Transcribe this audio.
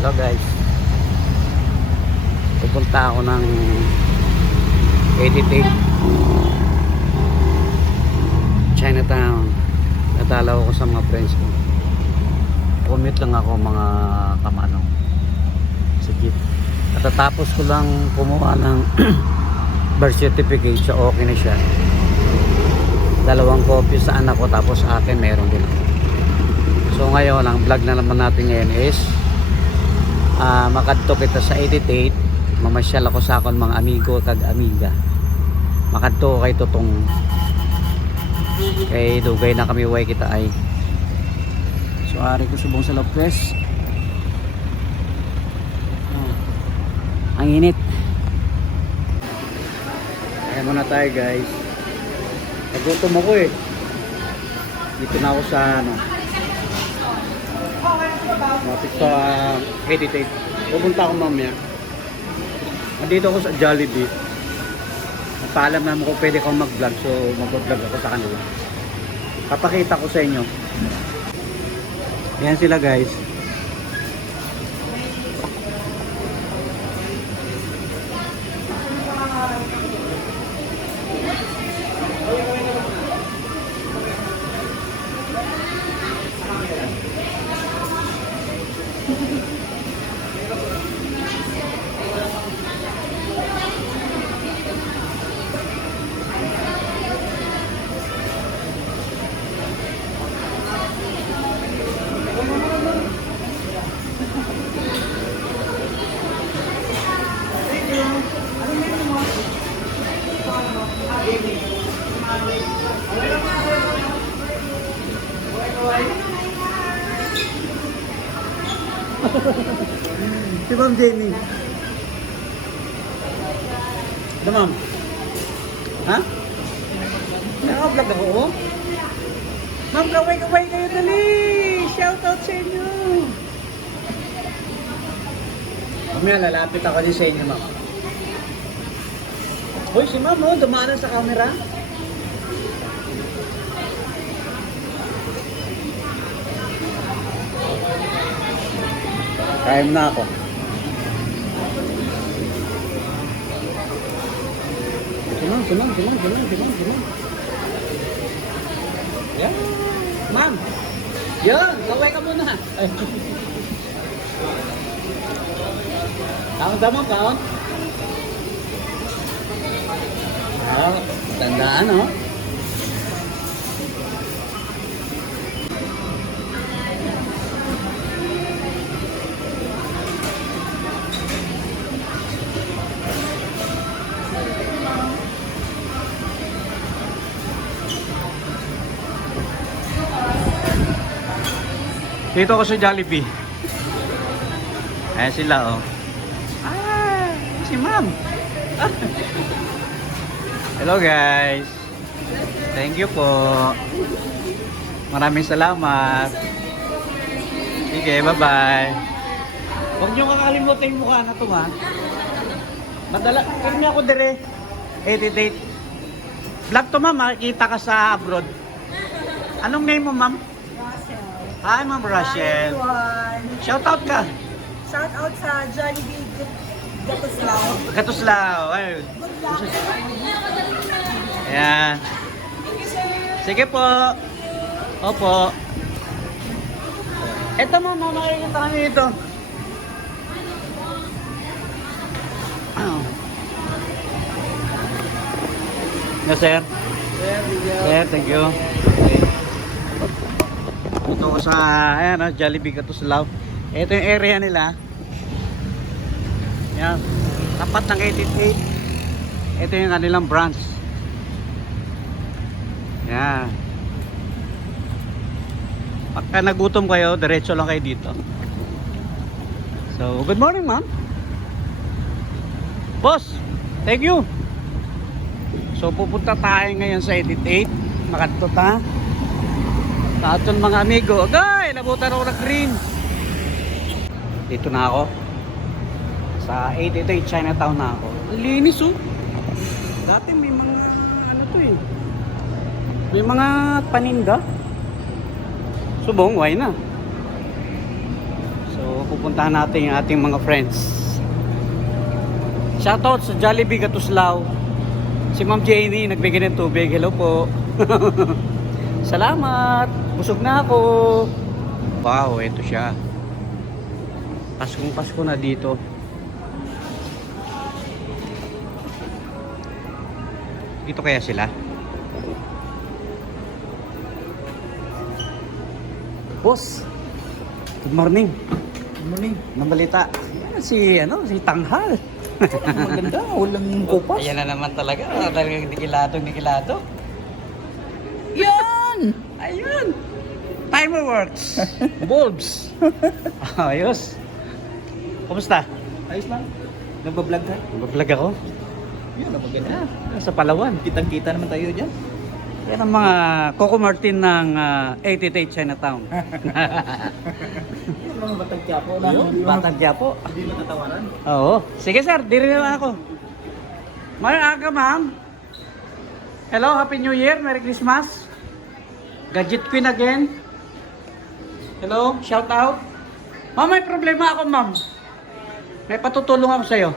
Hello guys, pupunta ako ng Editate Chinatown. Natalaw ko sa mga friends ko. Commute lang ako mga kamanong sa jeep. Katatapos ko lang kumuha ng birth certificate, so okay na siya. Dalawang copy sa anak ko, tapos sa akin meron din ako. So ngayon, ang vlog na naman natin ngayon is makadto kita sa Editate. Mamasyal ako sa akong mga amigo kag amiga. Makadto kay Tutong, kay dugay na kami way kita ay. So ari ko subong sa Lopez. Ang init. Kaya muna tayo guys. Nagutom ako eh. Dito na ako sa mapit sa Editate. Pupunta ako mamaya. Nandito ako sa Jollibee. Napaalam naman ko pwede akong mag-vlog, so mag-vlog ako sa kanila. Papakita ko sa inyo. Yan sila guys. Si Ma'am Jamie. Ano ma'am? Ha? Naka-vlog ako oh? Ma'am, kaway-kaway kayo dali! Shoutout sa inyo! Mamaya lalapit ako din sa inyo ma'am. Hoy, si ma'am oh, dumaan sa camera. Kain na ako. Simang. Yan. Ma'am. Yan, kaway ka muna. Count. Tandaan oh. Dito ako sa Jollibee. Ayan sila oh. Si ma'am. Hello guys. Thank you po. Maraming salamat. Sige, bye-bye. Huwag nyo kakalimutan yung mukha na ito ha. Madala, kami ako dire. Editate. Vlog to ma'am, makikita ka sa abroad. Anong name mo ma'am? Hi, Ma'am Rachel. Hi, everyone. Shout out ka. Shout out sa Jollibee Gatuslao. Katuslao. Ay. Good luck. Ayan. Sige po. Opo. Ito ma'am, makikita kami ito. No, sir. Sir, thank you. Okay. Ito ko sa ayan, Jollibee Katuslao. Ito yung area nila. Yan. Tapat ng 88. Ito yung kanilang branch. Yan. Pagka nagutom kayo, diretso lang kayo dito. So, good morning ma'am. Boss, thank you. So, pupunta tayo ngayon sa 88. Makadto ta. Sa aton mga amigo. Agay, nabutan ako ng green. Dito na ako. Sa 88 Chinatown na ako. Ang linis oh. Dati may mga ano to eh. May mga paninda. Subong, why na? So, pupuntahan natin yung ating mga friends. Shoutout sa Jollibee Gatuslaw. Si Ma'am Jenny nagbigay ng tubig. Hello po. Salamat. Busog na ako. Wow, ito siya. Paskong Pasko na dito. Dito kaya sila? Boss, good morning. Good morning. Nabalita. Yan, si Tanghal. Maganda, walang kupas. Ayan na naman talaga. Talagang nikilado. Yan! Ayun. Timer works. Bulbs. Ayos. Kumusta? Ayos lang. Nagbablog ka? Mag-vlog ako. Yun, maganda. Sa Palawan. Kitang-kita naman tayo dyan. Yan ang mga Coco Martin ng 88 Chinatown. Yung mga batang Quiapo na. Batang Quiapo. Hindi matatawaran. Oo. Sige sir, diri na ako. Mayroon aga ma'am. Hello, Happy New Year, Merry Christmas. Gadget Queen again. Hello, shout out. Ma'am, may problema ako ma'am. May patutulong ako sa'yo.